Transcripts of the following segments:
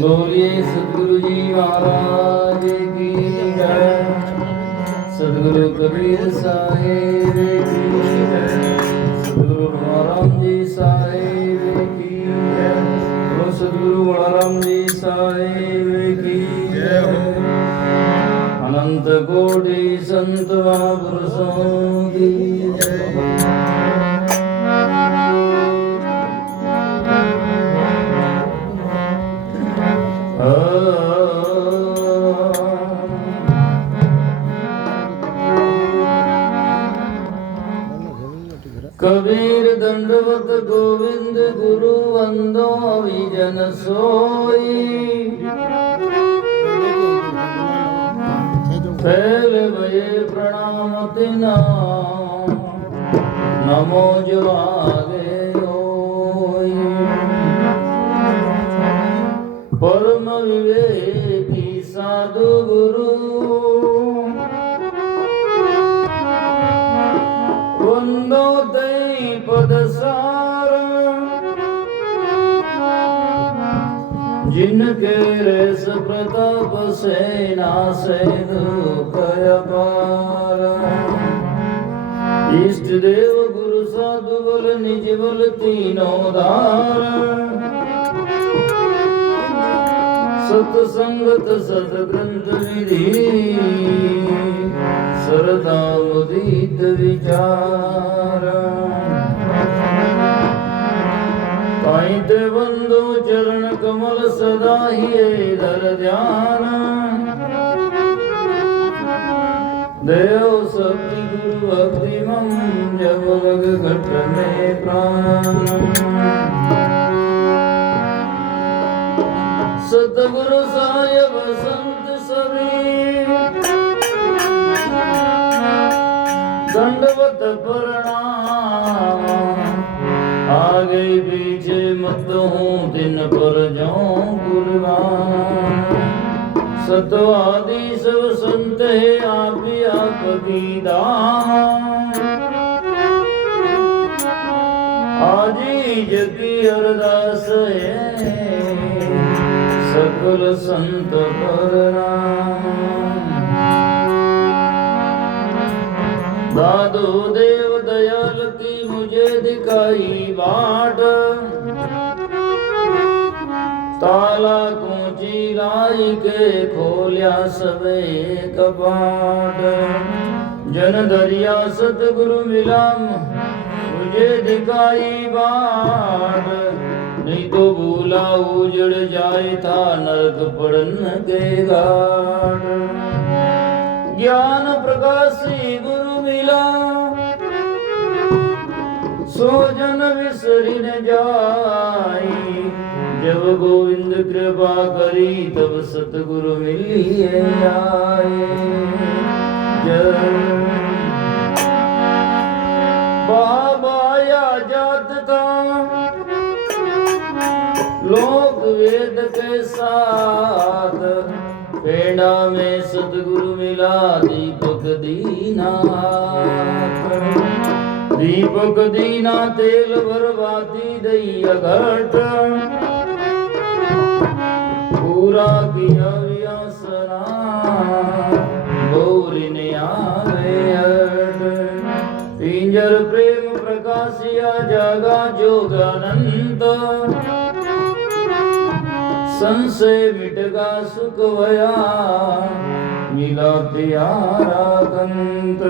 बोलिए सदगुरु जी महाराज की जय। सदगुरु कबीर साहिब की जय। सदगुरु राम जी साहिब की जय। बोलो सदगुरु राम जी साहिब की जय। अनंत कोटि संत महापुरुषों की जय। कबीर दंडवत गोविंद गुरु वंदो विजन सोई। पहले भये प्रणाम तिना नमो जुआगे होई। परम विवेकी साधु गुरु वंदो तई पद सार। जिनके रेस प्रताप से नासे दुख अपार। इष्ट देव गुरु साधु बल निज बल तीनों धार। सतसंगत सदग्रंथ विधि सरदा मुदित विचार। ताई ते बंदो चरण कमल सदा ही धर ध्यान। देव शक्ति गुरु भक्ति मम जब लग घट में प्राण। सतगुरु साहिब संत सभी दंडवत प्रणाम। आगे पीछे मत हूँ दिन पर जाऊं कुर्बान। सतवादी सब संत है आप ही आप दीदान। आजी जगी अरदास है सकल संत प्रणाम। दादो देव दयाल की मुझे दिखाई बाट। ताला कूंची लाई के खोलिया सबे कपाट। जन दरिया सतगुरु मिला मुझे दिखाई बाट। नहीं तो भूला उजड़ जाए था नरक पड़न के घाट। ज्ञान प्रकाशी गुरु मिला सो जन विसरी न जाई। जब गोविंद कृपा करी तब सतगुरु मिलिए आए। जय बाबाया जात था लोक वेद के साथ। पेड़ा में सतगुरु मिला दीपक दीना। दीपक दीना तेल बरबाती दैया घट। पूरा किया व्यासना गौरी ने आवे हट। पिंजर प्रेम प्रकाशिया जागा जोगानंद। संशय मिटगा सुख भया मिला प्यारा कंत।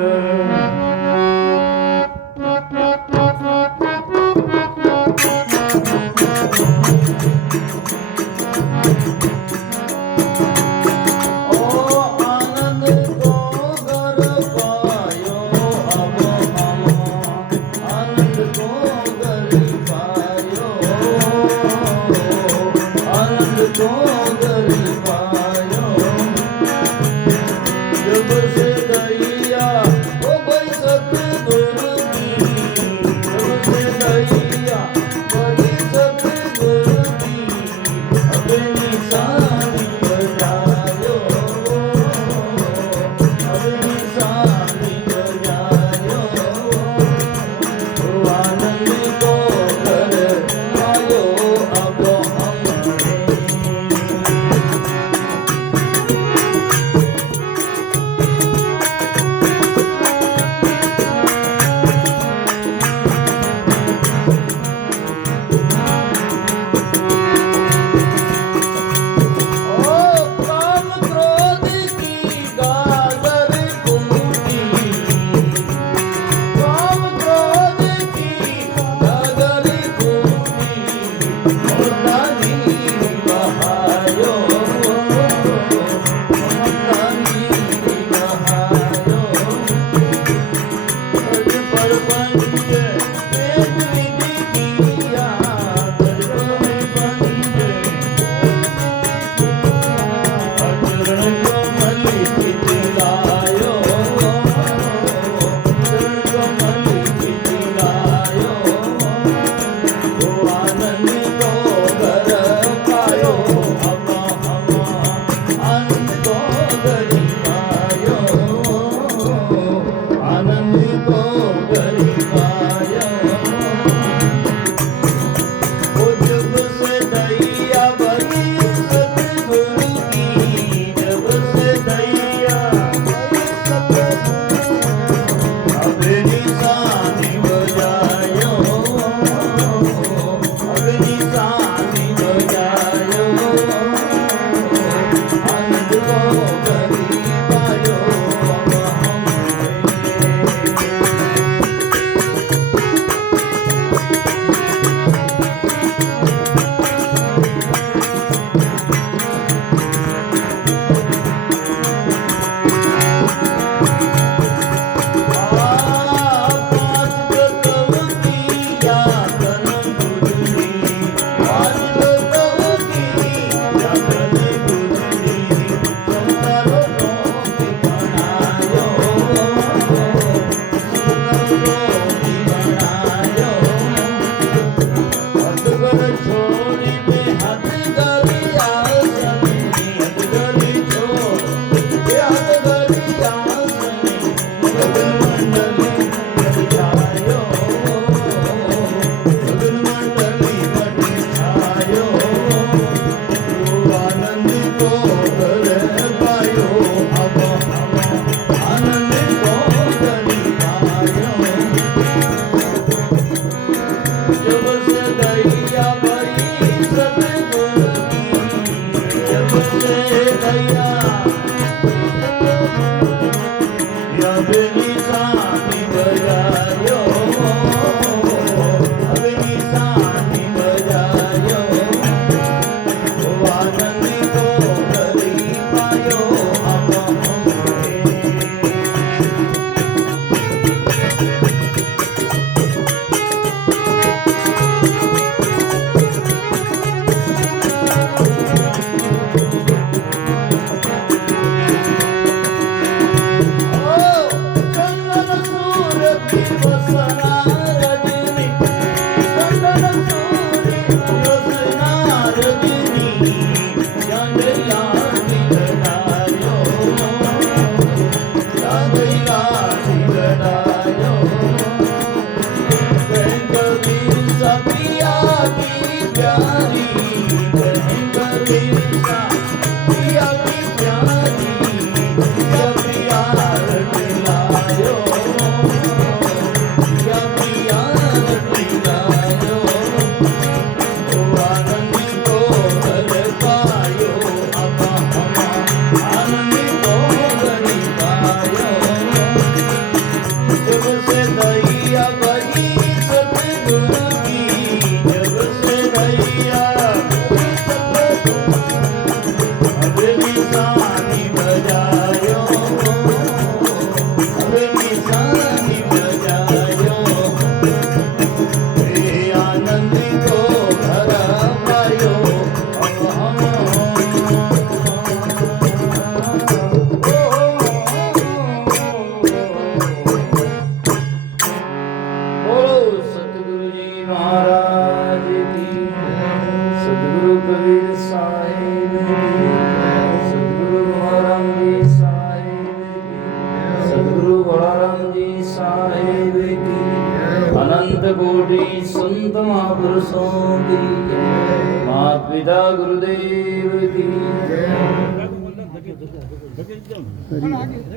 आनंद को कर आयो।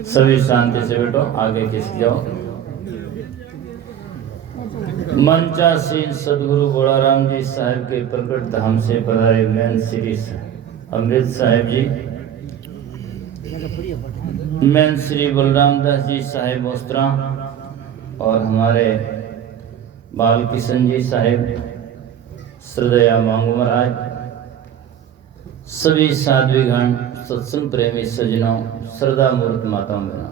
सभी शांति से बैठो, आगे खिसक जाओ। मंचासीन सदगुरु बोलाराम जी साहब के प्रकट धाम से पधारे मैन श्री अमृत साहिब जी, मैन श्री बलराम दास जी साहेब मोस्त्रा और हमारे बाल किशन जी साहेब, श्रद्धया मांगू महाराज, सभी साध्वीगण, सत्संग प्रेमी सज्जनों, श्रद्धा मूर्त माताओं बहनों,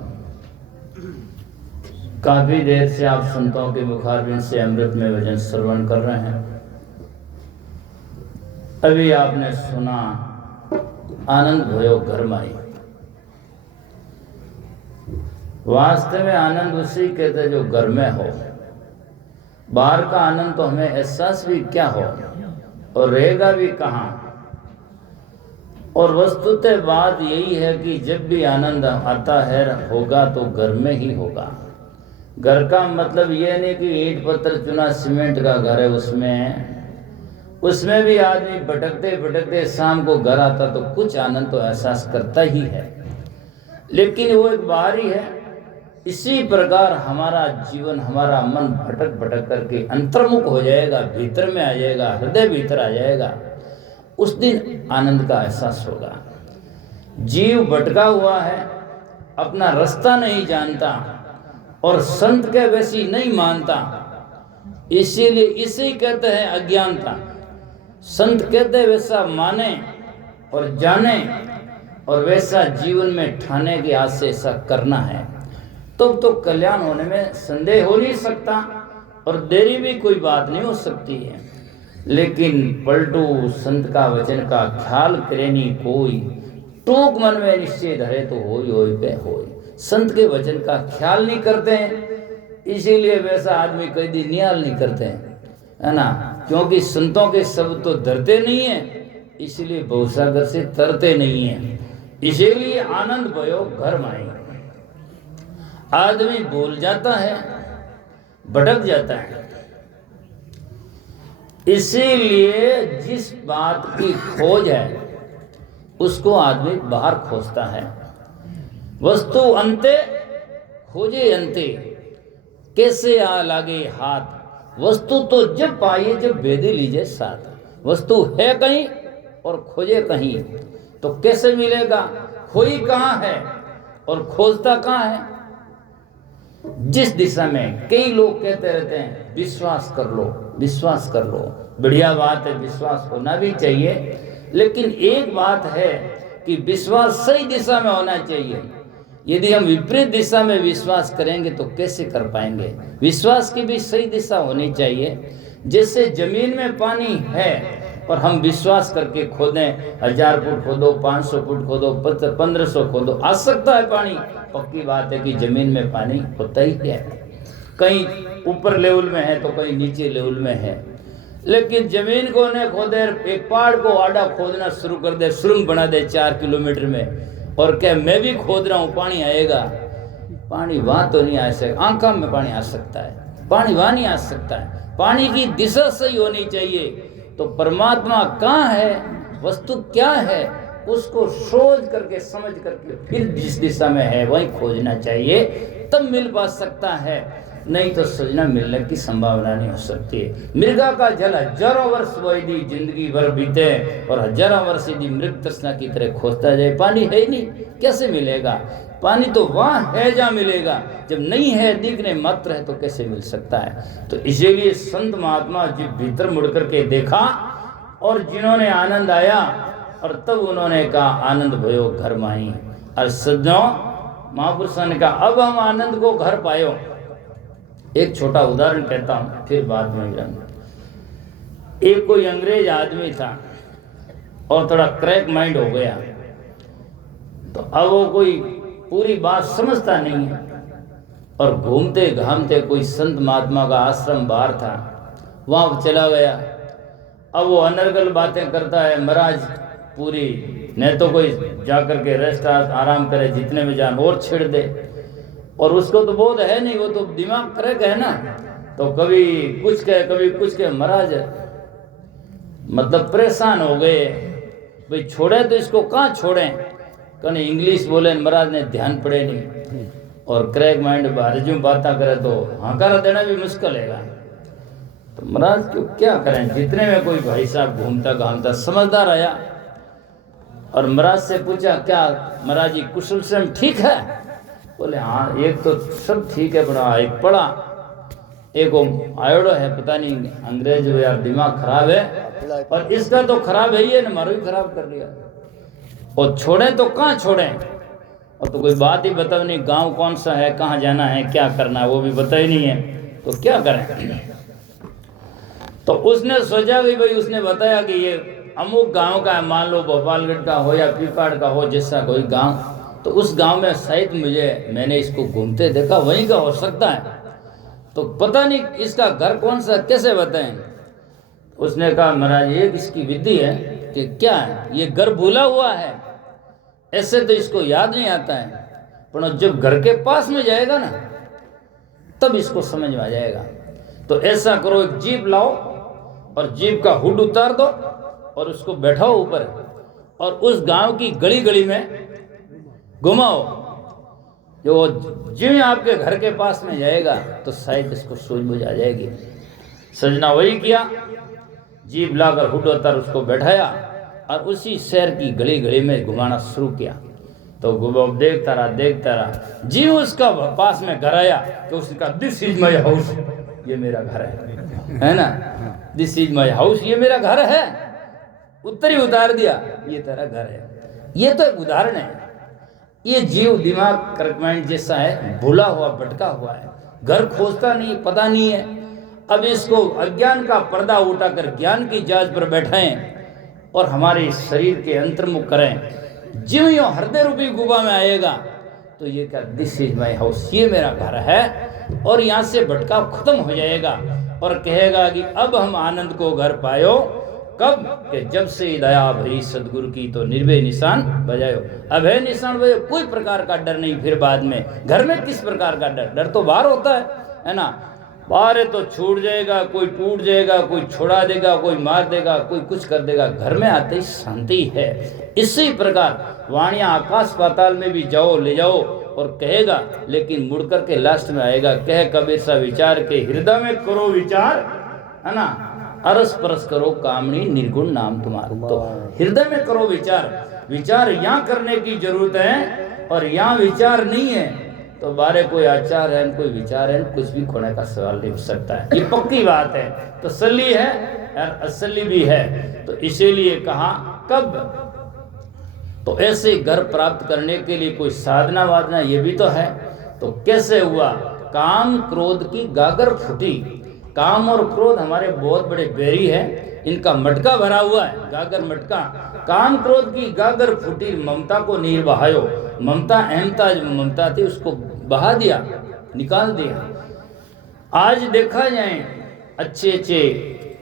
काफी देर से आप संतों के मुखारबिंद से अमृत में वचन श्रवण कर रहे हैं। अभी आपने सुना आनंद भयो घर माई। वास्तव में आनंद उसी कहते जो घर में हो। बाहर का आनंद तो हमें एहसास भी क्या हो और रहेगा भी कहाँ। और वस्तुतः बात यही है कि जब भी आनंद आता है होगा तो घर में ही होगा। घर का मतलब ये नहीं कि ईंट पत्थर चुना सीमेंट का घर है, उसमें भी आदमी भटकते भटकते शाम को घर आता तो कुछ आनंद तो एहसास करता ही है, लेकिन वो एक बाहरी है। इसी प्रकार हमारा जीवन, हमारा मन भटक भटक करके अंतर्मुख हो जाएगा, भीतर में आ जाएगा, हृदय भीतर आ जाएगा, उस दिन आनंद का एहसास होगा। जीव भटका हुआ है, अपना रास्ता नहीं जानता और संत के वैसी नहीं मानता, इसीलिए इसे कहते हैं अज्ञानता। संत कहते वैसा माने और जाने और वैसा जीवन में ठाने के आज से ऐसा करना है, तो कल्याण होने में संदेह हो नहीं सकता और देरी भी कोई बात नहीं हो सकती है। लेकिन पलटू संत का वचन का ख्याल करे नहीं कोई, टूक मन में निश्चय धरे तो होई पे होई। संत के वचन का ख्याल नहीं करते हैं, इसीलिए वैसा आदमी कई दिन निहाल नहीं करते हैं, है ना, क्योंकि संतों के शब्द तो धरते नहीं है, इसीलिए भवसागर से तरते नहीं है। इसीलिए आनंद भयो घर माई। आदमी भूल जाता है, भटक जाता है, इसीलिए जिस बात की खोज है उसको आदमी बाहर खोजता है। वस्तु अंते खोजे अंते, कैसे आ लागे हाथ। वस्तु तो जब पाइए जब भेदी लीजिए साथ। वस्तु है कहीं और खोजे कहीं, तो कैसे मिलेगा। खोई कहाँ है और खोजता कहाँ है। जिस दिशा में कई लोग कहते रहते हैं विश्वास कर लो, विश्वास कर लो, बढ़िया बात है, विश्वास होना भी चाहिए, लेकिन एक बात है कि विश्वास सही दिशा में होना चाहिए। यदि हम विपरीत दिशा में विश्वास करेंगे तो कैसे कर पाएंगे। विश्वास की भी सही दिशा होनी चाहिए। जैसे जमीन में पानी है और हम विश्वास करके खोदें, 1000 फुट खोदो, 500 फुट खोदो, 1500 खोदो, आ सकता है पानी। पक्की बात है कि जमीन में पानी होता ही है, कहीं ऊपर लेवल में है तो कहीं नीचे लेवल में है। लेकिन जमीन को न खोदे, एक पहाड़ को आड़ा खोदना शुरू कर दे, सुरंग बना दे 4 किलोमीटर में, और क्या मैं भी खोद रहा हूँ, पानी आएगा? पानी वहां तो नहीं आ सकता। आंखों में पानी आ सकता है, पानी वहां नहीं आ सकता है। पानी की दिशा सही होनी चाहिए। तो परमात्मा कहाँ है, वस्तु क्या है, उसको सोच करके समझ करके फिर जिस दिशा में है वहीं खोजना चाहिए, तब मिल पा सकता है। नहीं तो सजना मिलने की संभावना नहीं हो सकती है। मृगा का जल हजारों वर्ष वो यदि जिंदगी भर बीते और हजारों वर्ष यदि मृग तृष्णा की तरह खोजता जाए, पानी है ही नहीं, कैसे मिलेगा? पानी तो वहाँ है जहाँ मिलेगा, जब नहीं है, दिखने मात्र है तो कैसे मिल सकता है? तो इसीलिए संत महात्मा जब भीतर मुड़ करके देखा और जिन्होंने आनंद आया, और तब उन्होंने कहा आनंद भयो घर माई। और सज्जनों, महापुरुषों ने कहा अब हम आनंद को घर पायो। एक छोटा उदाहरण कहता हूँ, फिर बाद में जाऊंगा। एक कोई अंग्रेज आदमी था और थोड़ा क्रैक माइंड हो गया, तो अब वो कोई पूरी बात समझता नहीं है, और घूमते घामते कोई संत महात्मा का आश्रम बाहर था, वहाँ चला गया। अब वो अनर्गल बातें करता है, महाराज पूरी नहीं तो कोई जाकर के रेस्ट आराम करे, जितने में जान और छेड़ दे। और उसको तो बोध है नहीं, वो तो दिमाग क्रैक है ना, तो कभी कुछ कहे कभी कुछ कहे। महाराज मतलब परेशान हो गए, भाई छोड़े तो इसको कहाँ छोड़ें? कहीं इंग्लिश बोले, महाराज ने ध्यान पड़े नहीं, और क्रैक माइंड बारजू बातें करे तो हकारा देना भी मुश्किल है। तो महाराज क्यों क्या करें? जितने में कोई भाई साहब घूमता घामता समझदार आया, और महाराज से पूछा क्या महाराज जी कुशल से ठीक है? बोले हाँ, एक तो सब ठीक है, बड़ा एक पढ़ा, एक आयोडो है, पता नहीं अंग्रेज हो यार, दिमाग खराब है, और इसका तो खराब है ही है ना, मारो ही खराब कर लिया। और छोड़े तो कहाँ छोड़ें? और तो कोई बात ही बताओ नहीं, गांव कौन सा है, कहाँ जाना है, क्या करना है, वो भी पता ही नहीं है, तो क्या करें? तो उसने सोचा कि भाई, उसने बताया कि ये अमुक गांव का है, मान लो भोपालगढ़ का हो या पीपाड़ का हो, जैसा कोई गांव, तो उस गांव में शायद मैंने इसको घूमते देखा, वहीं का हो सकता है, तो पता नहीं इसका घर कौन सा, कैसे बताएं? उसने कहा महाराज ये इसकी विधि है कि क्या है, ये घर भूला हुआ है, ऐसे तो इसको याद नहीं आता है, पर जब घर के पास में जाएगा ना, तब इसको समझ में आ जाएगा। तो ऐसा करो, एक जीप लाओ और जीप का हुड उतार दो और उसको बैठाओ ऊपर, और उस गांव की गली गली में घुमाओ, जो जिम आपके घर के पास में जाएगा तो शायद इसको सूझबूझ आ जाएगी। सजना वही किया, जीप लाकर हुड उतार उसको बैठाया और उसी शहर की गली गली में घुमाना शुरू किया। तो देखता रहा, जी उसका पास में घर आया तो उसने कहा दिस इज माई हाउस, ये मेरा घर है ना, दिस इज माई हाउस, ये मेरा घर है। उत्तर ही उतार दिया, ये तेरा घर है। ये तो एक उदाहरण है। ये जीव दिमाग क्रकमाइंड जैसा है, भूला हुआ भटका हुआ है, घर खोजता नहीं, पता नहीं है। अब इसको अज्ञान का पर्दा उठाकर ज्ञान की जहाज पर बैठाएं और हमारे शरीर के अंतर्मुख करें। जीव यो हृदय रूपी गुफा में आएगा तो ये क्या, दिस इज माई हाउस, ये मेरा घर है, और यहाँ से भटकाव खत्म हो जाएगा और कहेगा कि अब हम आनंद को घर पायो। कब? कि जब से दया भई सदगुरु की तो निर्भय निशान बजायो। अभय निशान बजायो, कोई प्रकार का डर नहीं। फिर बाद में घर में किस प्रकार का डर? डर तो बाहर होता है ना, बाहर है तो छूट जाएगा, कोई टूट जाएगा, कोई छोड़ा देगा, कोई मार देगा, कोई कुछ कर देगा। घर में आते ही शांति है। इसी प्रकार वाणियाँ आकाश पाताल में भी जाओ ले जाओ और कहेगा, लेकिन मुड़ कर के लास्ट में आएगा, कह कबीर सा विचार के हृदय में करो विचार, है ना, अरस परस करो कामनी निर्गुण नाम तुम्हारा। तो हृदय में करो विचार, विचार यहाँ करने की जरूरत है, और यहाँ विचार नहीं है तो बारे कोई आचार है, कोई विचार है, कुछ भी खोने का सवाल नहीं हो सकता है। ये पक्की बात है, तसल्ली है और असली भी है। तो इसीलिए कहा कब, तो ऐसे घर प्राप्त करने के लिए कोई साधना वादना ये भी तो है। तो कैसे हुआ? काम क्रोध की गागर फूटी। काम और क्रोध हमारे बहुत बड़े बैरी है, इनका मटका भरा हुआ है, गागर मटका। काम क्रोध की गागर फूटी, ममता को नीर बहायो। ममता अहमता जो ममता थी उसको बहा दिया, निकाल दिया। आज देखा जाए अच्छे अच्छे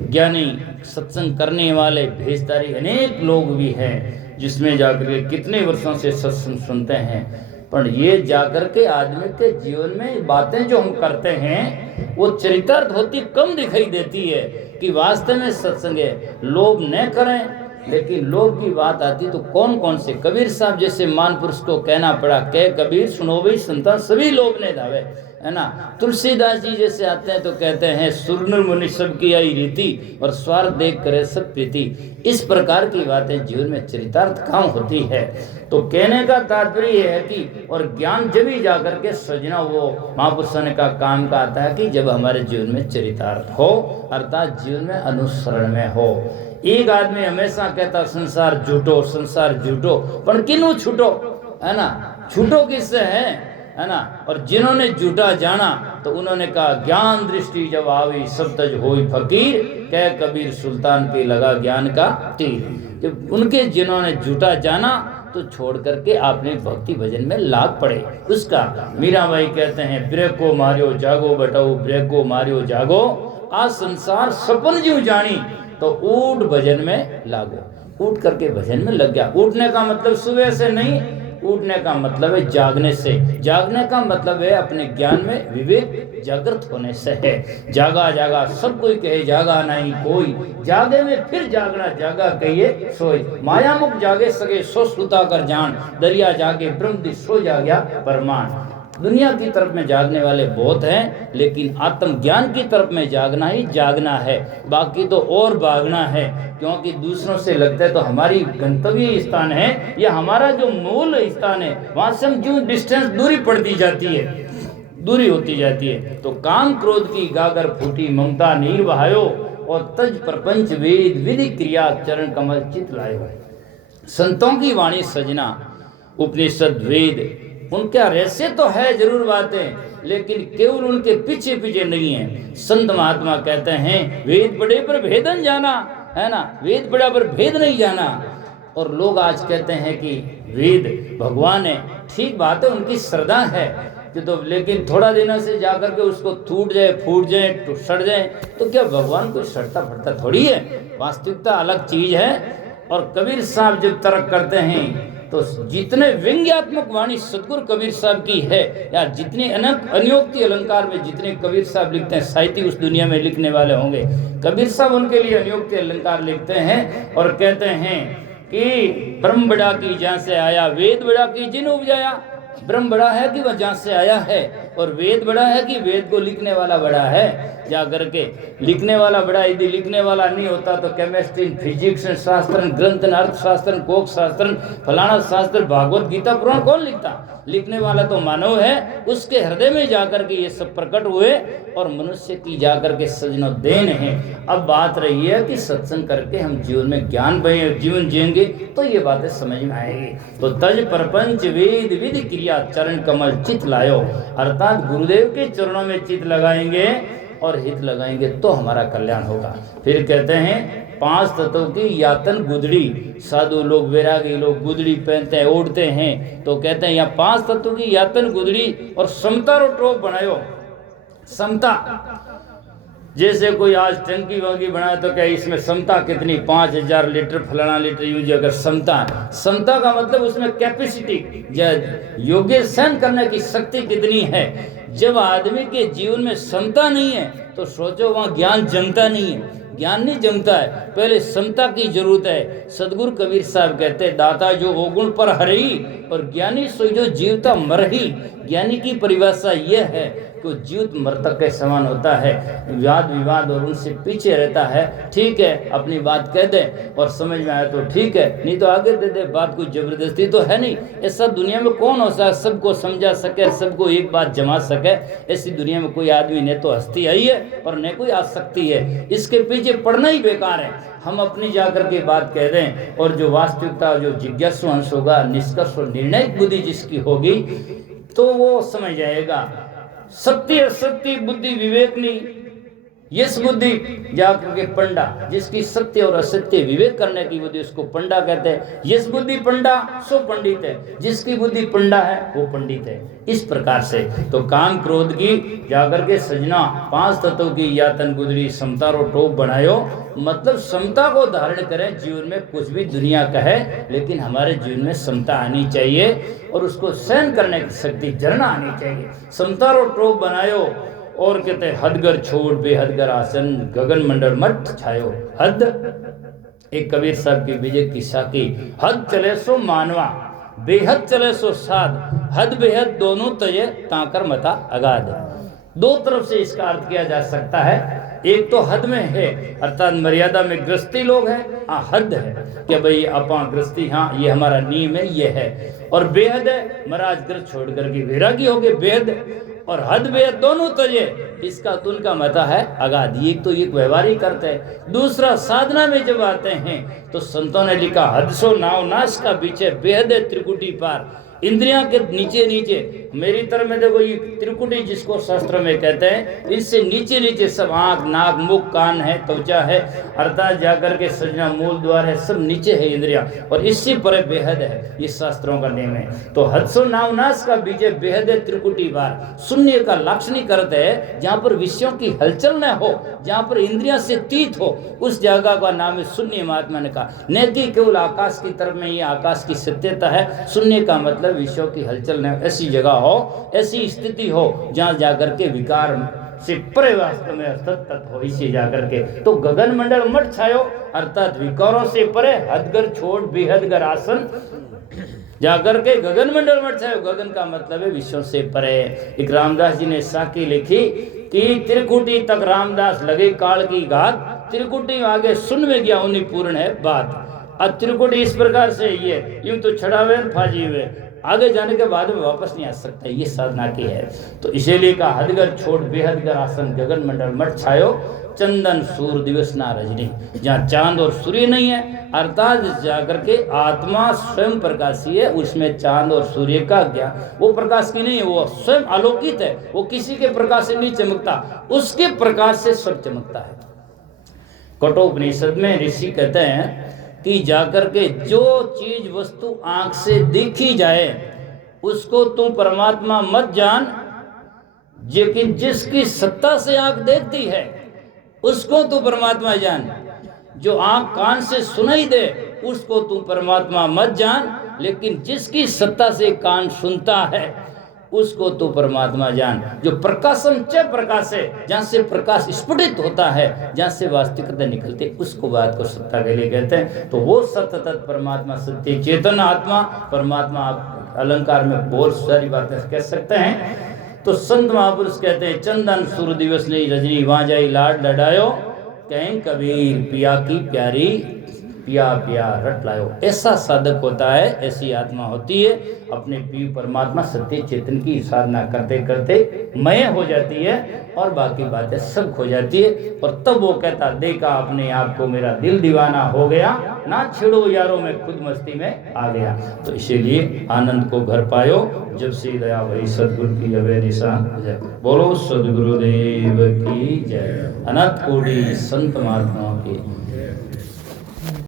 ज्ञानी सत्संग करने वाले भेषधारी अनेक लोग भी हैं, जिसमें जाकर के कितने वर्षों से सत्संग सुनते हैं, पर ये जाकर के आदमी के जीवन में बातें जो हम करते हैं वो चरितार्थ होती कम दिखाई देती है कि वास्तव में सत्संग है। लोभ न करें, लेकिन लोभ की बात आती तो कौन कौन से, कबीर साहब जैसे मान पुरुष को कहना पड़ा, कह कबीर सुनो भाई संतान सभी लोभ ने धावे, है ना। तुलसीदास जी जैसे आते हैं तो कहते हैं सुरनर मुनि सब की आई रीति और स्वार्थ देख करे सब प्रीति। इस प्रकार की बातें जीवन में चरितार्थ काम होती है। तो कहने का तात्पर्य है कि और ज्ञान जब ही जाकर के सजना वो महापुरुषों ने का काम का आता है कि जब हमारे जीवन में चरितार्थ हो, अर्थात जीवन में अनुसरण में हो। एक आदमी हमेशा कहता संसार झूठो, संसार झूठो, पर किन्हों छूटो, है ना, छूटो किससे है ना। और जिन्होंने झूठा जाना तो उन्होंने कहा ज्ञान दृष्टि जब आवी सब तज होई फकीर, कह कबीर सुल्तान पे लगा ज्ञान का तीर। जब उनके जिन्होंने झूठा जाना तो छोड़ करके आपने भक्ति भजन में लाग पड़े उसका। मीराबाई कहते हैं ब्रेको मारियो जागो बटाओ, ब्रेको मारियो जागो, आज संसार सपन जीव जानी, तो ऊट भजन में लागो। उठ करके भजन में लग गया। उठने का मतलब सुबह से नहीं, उठने का मतलब है जागने से। जागने का मतलब है अपने ज्ञान में विवेक जागृत होने से है। जागा जागा सब कोई कहे जागा नहीं कोई, जागे में फिर जागना, जागा कहिए सोई। माया मुख जागे सके सो सुता कर जान, दरिया जागे ब्रह्म दि सो जागया परमान। दुनिया की तरफ में जागने वाले बहुत हैं, लेकिन आत्मज्ञान की तरफ में जागना ही जागना है, बाकी तो और भागना है। क्योंकि दूसरों से लगता है तो हमारी गंतव्य स्थान है या हमारा जो मूल स्थान है, वहां से हम जो डिस्टेंस दूरी पड़ती जाती है, दूरी होती जाती है। तो काम क्रोध की गागर फूटी, ममता नीर बहायो, और तज प्रपंच वेद विधि क्रिया चरण कमल चित लायो। संतों की वाणी सजना, उपनिषद वेद उनका रहस्य तो है जरूर बातें, लेकिन केवल उनके पीछे पीछे नहीं है। संत महात्मा कहते हैं वेद बड़े पर भेदन जाना, है ना, वेद बड़ा पर भेद नहीं जाना। और लोग आज कहते हैं कि वेद भगवान है, ठीक बात है, उनकी श्रद्धा है कि तो, लेकिन थोड़ा दिनों से जाकर के उसको टूट जाए, फूट जाए, तो सड़ जाए, तो क्या भगवान कोई सड़ता फटता थोड़ी है, वास्तविकता अलग चीज है। और कबीर साहब जब तर्क करते हैं तो जितने व्यंग्यात्मक वाणी सतगुरु कबीर साहब की है, या जितने अनियोक्ति अलंकार में जितने कबीर साहब लिखते हैं, साहित्य उस दुनिया में लिखने वाले होंगे, कबीर साहब उनके लिए अनियोक्ति अलंकार लिखते हैं और कहते हैं कि ब्रह्म बड़ा की जहाँ से आया, वेद बड़ा की जिन उपजाया। ब्रह्म बड़ा है कि वह जहाँ से आया है, और वेद बड़ा है कि वेद को लिखने वाला बड़ा है। जा करके लिखने वाला बड़ा, यदि लिखने वाला नहीं होता तो केमिस्ट्री, फिजिक्स, शास्त्र ग्रंथ, अर्थशास्त्र, कोक शास्त्र, फलाना शास्त्र, भागवत गीता पुराण कौन लिखता? लिखने वाला तो मानव है, उसके हृदय में जाकर के ये सब प्रकट हुए और मनुष्य की जाकर के सजनो देन है। अब बात रही है कि सत्संग करके हम जीवन में ज्ञान जीवन जिएंगे तो ये बातें समझ में आएगी। तो तज प्रपंच वेद विधि क्रिया चरण कमल चित लायो, अर्थात गुरुदेव के चरणों में चित लगाएंगे और हित लगाएंगे तो हमारा कल्याण होगा। फिर कहते हैं 5 तत्वों की यातन गुदड़ी, साधु लोग वैरागी लोग गुदड़ी पहनते हैं, ओढ़ते हैं, तो कहते हैं यहाँ 5 तत्वों की यातन गुदड़ी और समता रो टोप बनायो। समता, जैसे कोई आज टंकी वंकी बनाए तो क्या इसमें समता कितनी, 5000 लीटर फलाना लीटर यूज, अगर समता, समता का मतलब उसमें कैपेसिटी, योग्य सहन करने की शक्ति कितनी है। जब आदमी के जीवन में समता नहीं है तो सोचो वहाँ ज्ञान जमता नहीं है, ज्ञान नहीं जमता है, पहले समता की जरूरत है। सदगुरु कबीर साहब कहते हैं दाता जो अवगुण पर हरही और ज्ञानी सो जो जीवता मरही। ज्ञानी की परिभाषा यह है कि जीवित मृतक के समान होता है, वाद विवाद और उनसे पीछे रहता है। ठीक है, अपनी बात कह दे और समझ में आया तो ठीक है, नहीं तो आगे दे दे, बात कोई जबरदस्ती तो है नहीं। ऐसा दुनिया में कौन हो सकता सबको समझा सके, सबको एक बात जमा सके, ऐसी दुनिया में कोई आदमी ने तो हस्ती आई है और न कोई आ सकती है। इसके पीछे पढ़ना ही बेकार है। हम अपनी जाकर के बात कह दें और जो वास्तविकता, जो जिज्ञासु अंश होगा, निष्कर्ष और निर्णायक बुद्धि जिसकी होगी तो वो समझ जाएगा। सत्य असत्य बुद्धि विवेक नहीं, यस बुद्धि जाकर के पंडा, जिसकी सत्य और असत्य विवेक करने की बुद्धि, उसको पंडा कहते हैं। यस बुद्धि पंडा सो पंडित है, जिसकी बुद्धि पंडा है वो पंडित है। इस प्रकार से तो काम क्रोध की जाकर के सजना 5 तत्वों की यातन गुजरी समता रो टोप बनायो, मतलब समता को धारण करें जीवन में। कुछ भी दुनिया कहे लेकिन हमारे जीवन में समता आनी चाहिए और उसको सहन करने की शक्ति जरना आनी चाहिए। समता रो टोप बनायो और कहते हदगर छोड़ बेहदगर आसन गगन मंडल मठ छायो। हद एक कबीर साहब की विजय की साकी, हद चले सो मानवा बेहद चले सो साध, हद बेहद दोनों तय ताकर मता अगाध। दो तरफ से इसका अर्थ किया जा सकता है। एक तो हद में है अर्थात मर्यादा में गृहस्थी लोग हैं, हद है कि भाई अपा गृहस्थी, हाँ ये हमारा नियम है, ये है। और बेहद है महाराज ग्रह छोड़ करके वैरागी हो गए, बेहद। और हद बेहद दोनों तजे, इसका तुल का मता है अगाध। ये तो एक व्यवहारिक अर्थ है। दूसरा साधना में जब आते हैं तो संतों ने लिखा हद सो नाव नाश का पीछे बेहद त्रिकुटी पार। इंद्रियां के नीचे नीचे मेरी तरफ में देखो, ये त्रिकुटी जिसको शास्त्र में कहते हैं, इससे नीचे नीचे सब आंख नाक मुख कान है त्वचा है, अर्थात जाकर के सजना मूल द्वार है, सब नीचे है इंद्रियां, और इससे परे बेहद है। ये शास्त्रों का नियम है। तो हदसो नावनाश का बीजे बेहद त्रिकुटी बार। शून्य का लाक्षणिक अर्थ है जहाँ पर विषयों की हलचल न हो, जहाँ पर इंद्रियां से तीत हो, उस जगह का नाम है शून्य। महात्मा ने कहा न कि केवल आकाश की तरफ में ये आकाश की सत्यता है। शून्य का मतलब विषयों की हलचल न, ऐसी जगह हो, ऐसी स्थिति हो जहाँ जाकर के विकार से परे वास्तव में असत हो, इसे जाकर के। तो गगन मंडल मठ छायो अर्थात विकारों से परे हदगर छोड़ बेहदगर आसन जाकर के गगन मंडल मठ छायो। गगन का मतलब है विश्व से परे। एक रामदास जी ने साकी लिखी कि त्रिकुटी तक रामदास लगे काल की घात, त्रिकुटी आगे सुन में गया उन्हीं पूर्ण है बात। अब त्रिकुटी इस प्रकार से ये यूं तो छड़ावे फाजी हुए, आगे जाने के बाद में वापस नहीं आ सकता, ये साधना की है। तो इसीलिए का हदगर छोड़ बेहदगर आसन गगन मंडल मठ छायो, चंदन सूर्य दिवस ना रजनी। जहाँ चांद और सूर्य नहीं है अर्थात जाकर के आत्मा स्वयं प्रकाशी है, उसमें चांद और सूर्य का ज्ञान, वो प्रकाश की नहीं है, वो स्वयं आलोकित है, वो किसी के प्रकाश से नहीं चमकता, उसके प्रकाश से सब चमकता है। कठोपनिषद में ऋषि कहते हैं कि जाकर के जो चीज वस्तु आंख से देखी जाए उसको तू परमात्मा मत जान, लेकिन जिसकी सत्ता से आंख देखती है उसको तू परमात्मा जान। जो आंख कान से सुनाई दे उसको तू परमात्मा मत जान, लेकिन जिसकी सत्ता से कान सुनता है उसको तो परमात्मा जान। जो प्रकाशम च प्रकाश है, जहाँ से प्रकाश स्फुटित होता है, जहाँ से वास्तविकता निकलती, उसको बात को सत्ता के लिए कहते हैं। तो वो सत्य तत् परमात्मा सत्य चेतन आत्मा परमात्मा, आप अलंकार में बहुत सारी बातें कह सकते हैं। तो संत महापुरुष कहते हैं चंदन सूर्य दिवस नहीं रजनी वहाँ जाई लाड लड़ायो, कहें कबीर पिया की प्यारी पिया पिया रट लायो। ऐसा साधक होता है, ऐसी आत्मा होती है, अपने पीर परमात्मा सत्य चेतन की साधना करते करते मय हो जाती है और बाकी बातें सब खो जाती है। और तब वो कहता देखा अपने आप को मेरा दिल दीवाना हो गया, ना छिड़ो यारों में खुद मस्ती में आ गया। तो इसीलिए आनंद को घर पायो जब से दया भई सदगुरु की जबे निशान जय। बोलो सदगुरुदेव की जय। अनंत कोटि संत महात्माओं की